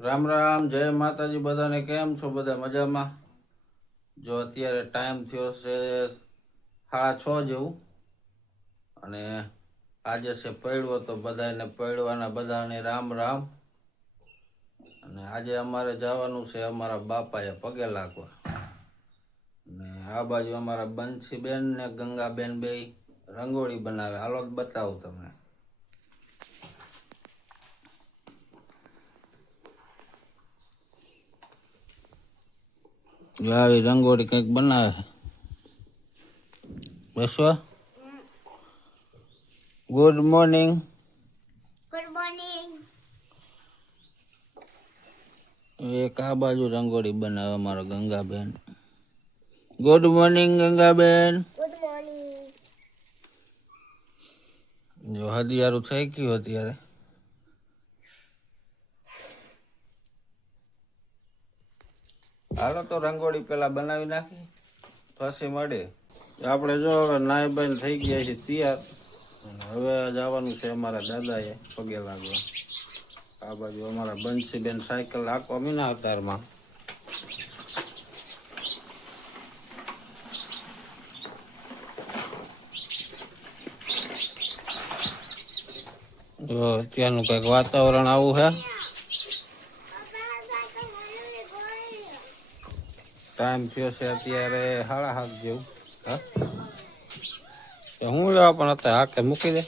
રામ રામ, જય માતાજી, બધાને કેમ છો? બધા મજામાં? જો અત્યારે ટાઈમ થયો છે સાડા છ જેવું. અને આજે છે પડ્યો તો બધાને પડવાના, બધાને રામ રામ. અને આજે અમારે જવાનું છે અમારા બાપાએ પગે લાગવા. અને આ બાજુ અમારા બંસીબેન ને ગંગાબેન બે રંગોળી બનાવે. હાલો બતાવું તમને. આવી રંગોળી કંઈક બનાવે. બસવા ગુડ મોર્નિંગ ગુડ મોર્નિંગ એક આ બાજુ રંગોળી બનાવે મારો Gangaben. Good morning Gangaben. Good morning જો હદિયારું થઈ ગયું અત્યારે. હાલો તો રંગોળી પેલા બનાવી નાખી, પછી મળે. આપણે જો હવે નાઈ બાઈ થઈ ગયા છે તૈયાર. હવે જવાનું છે અમારા દાદાએ પગે લાગવા. આ બાજુ અમારા બંસીબેન સાયકલ રાખવા મીના અવતારમાં જો અત્યારનું કંઈક વાતાવરણ આવું છે ટાઈમ થયો છે અત્યારે સાડા સાત જેવું. હા? હું લેવા પણ અત્યારે હાકે મૂકી દે.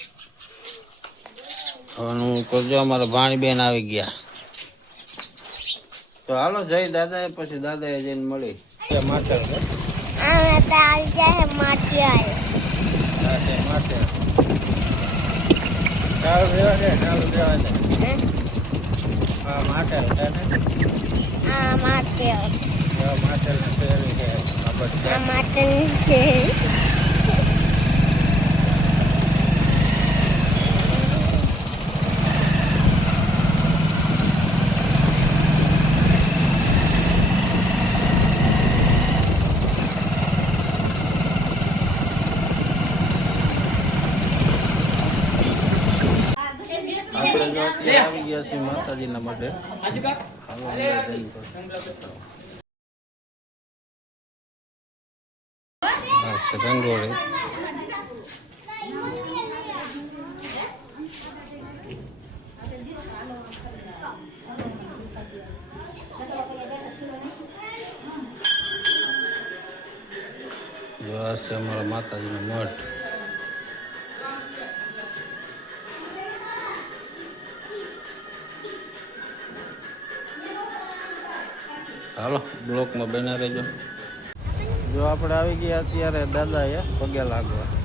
હું કરજો અમારા ભાણી બેન આવી ગયા. તો હાલો જઈ દાદાએ પછી દાદાએ જઈને મળી. હા, માથે ચાલુ રહેવા દે ચાલુ રહેવા દે. હા? છે ને પહેરી છે આવી ગયા છીએ માતાજીના માટે હાલો અંદર જઈને પછી. હા, છે રંગોળી જો આ છે અમારા માતાજીનો મઠ હાલો બ્લોકમાં બના રહેજો જો આપણે આવી ગયા અત્યારે દાદાએ પગે લાગવા.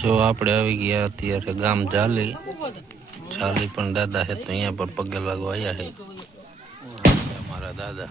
જો આપણે આવી ગયા અત્યારે ગામ જાલી જાલી પણ દાદા છે તો અહીંયા પર પગે લાગવા આવ્યા છે અમારા દાદા.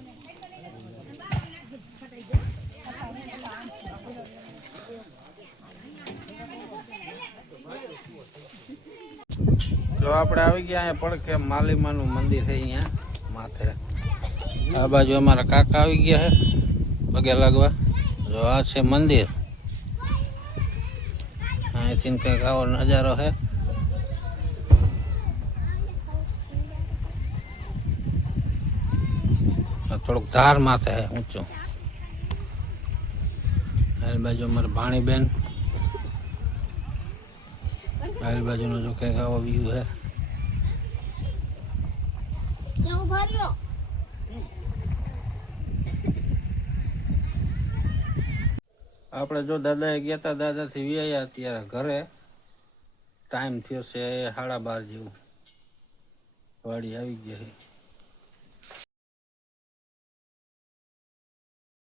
જો આપણે આવી ગયા અહીંયા પડખે, માલીમાનું મંદિર છે અહીંયા, માથે. આ બાજુ અમારા કાકા આવી ગયા છે, પગે લાગવા. જો આ છે મંદિર. અહીંથી કંઈક આવો નજારો છે. થોડુંક ધાર માથે છે, ઊંચું. બાજુ અમારે ભાણીબેન. આ બાજુનો જો કંઈક આવો વ્યૂ રહ્યો. આપણે જો દાદા ગયા હતા દાદાથી વ્યાયા અત્યારે ઘરે. ટાઈમ થયો છે સાડા બાર જેવું. વાડી આવી ગયા